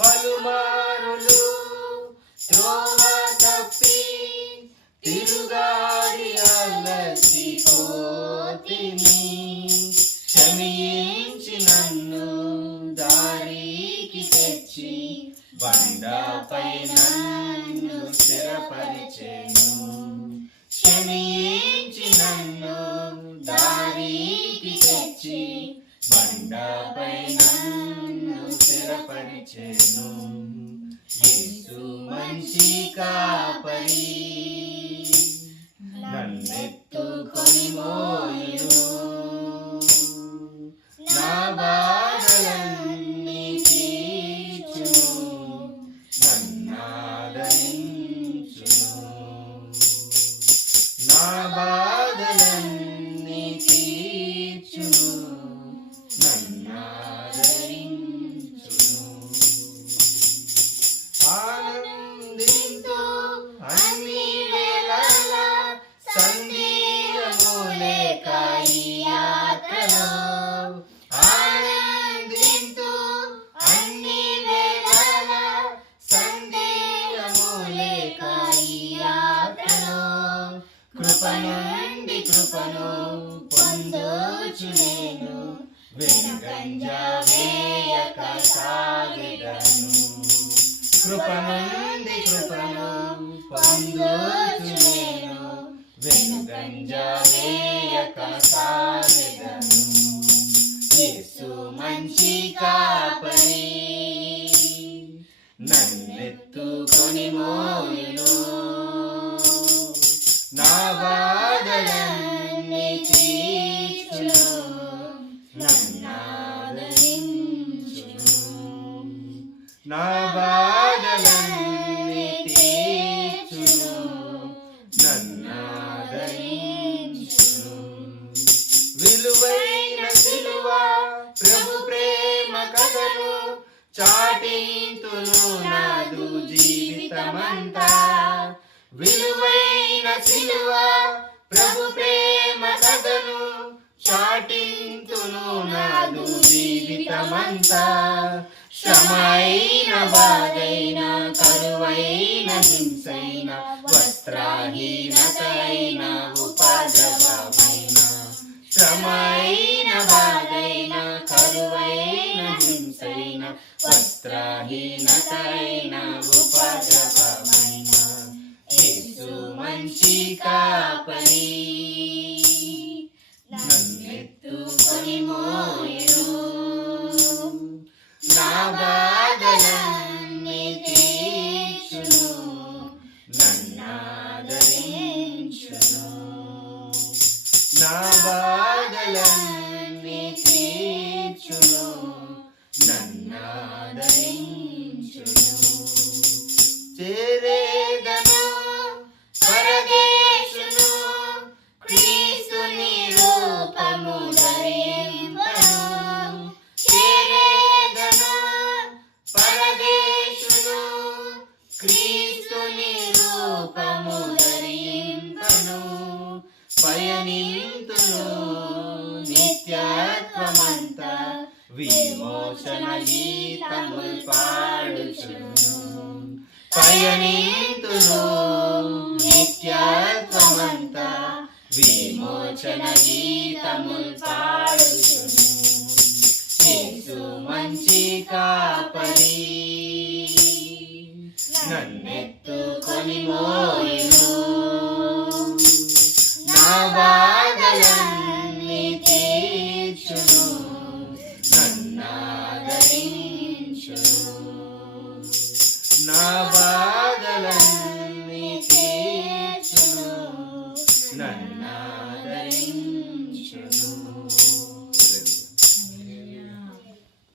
పలుమారులు త్రోవ తప్పి తిరుగాడి అలసిపోతిని. క్షమించి నన్ను దారికి తెచ్చి బండపై నన్ను స్థిరపరిచెను. క్షమించి నన్ను దారికి తెచ్చి బండపై నన్ను స్థిరపరిచెను. యేసు మంచి కాపరి నన్నెత్తుకొని మోయును. నా బాధలన్నీ తీర్చును, నన్నాదరించును. నా బాధలన్నీ తీర్చును, నన్నాదరించును. ఆనందింతు అన్ని వేళలా సందేహములేక ఈ యాత్రలో. ఆనందింతు అన్ని వేళలా సందేహములేక ఈ యాత్రలో. కృప నుండి కృపను పొందొచ్చు నేను, వెనుకంజ వేయక సాగెదను. కృప నుండి కృపను పొందొచ్చు నేను, వెనుకంజ వేయక సాగెదను. యేసు మంచి కాపరి నన్నెత్తుకొని మోయును. నా బాధలన్నీ తీర్చును, నన్నాదరించును. నా బాధలన్నీ తీర్చును, నన్నాదరించును. విలువైన సిలువ ప్రభు ప్రేమ కథను చాటింతును నాదు జీవితమంతా. విలువైన సిలువ ప్రభు ప్రేమ కథను చాటింతును నాదు జీవితమంతా. శ్రమైన బాధైన కరువైన హింసైన వస్త్రహీనతైన ఉపద్రవమైన. శ్రమైన బాధైన కరువైన హింసైన వస్త్రహీనతైన ఉపద్రవమైన. యేసు మంచి కాపరి నన్నెత్తుకొని మోయును. నా బాధలన్నీ తీర్చును, నన్నాదరించును. నా బాధలన్నీ తీర్చును, నన్నాదరించును. చేరేదను పరదేశును, క్రీస్తుని రూపము ధరింపను. చేరేదను పరదేశును, క్రీస్తుని రూపము ధరింపను. పయనింతును నిత్యత్వమంతా, విమోచన గీతములు పాడుచును. పయనింతును నిత్యత్వమంతా, విమోచన గీతములు పాడుచును. యేసు మంచి కాపరి నన్నెత్తుకొని మోయును. నా బాధలన్నీ తీర్చును, నన్నాదరించును. నా బాధలన్నీ తీర్చును, నన్నా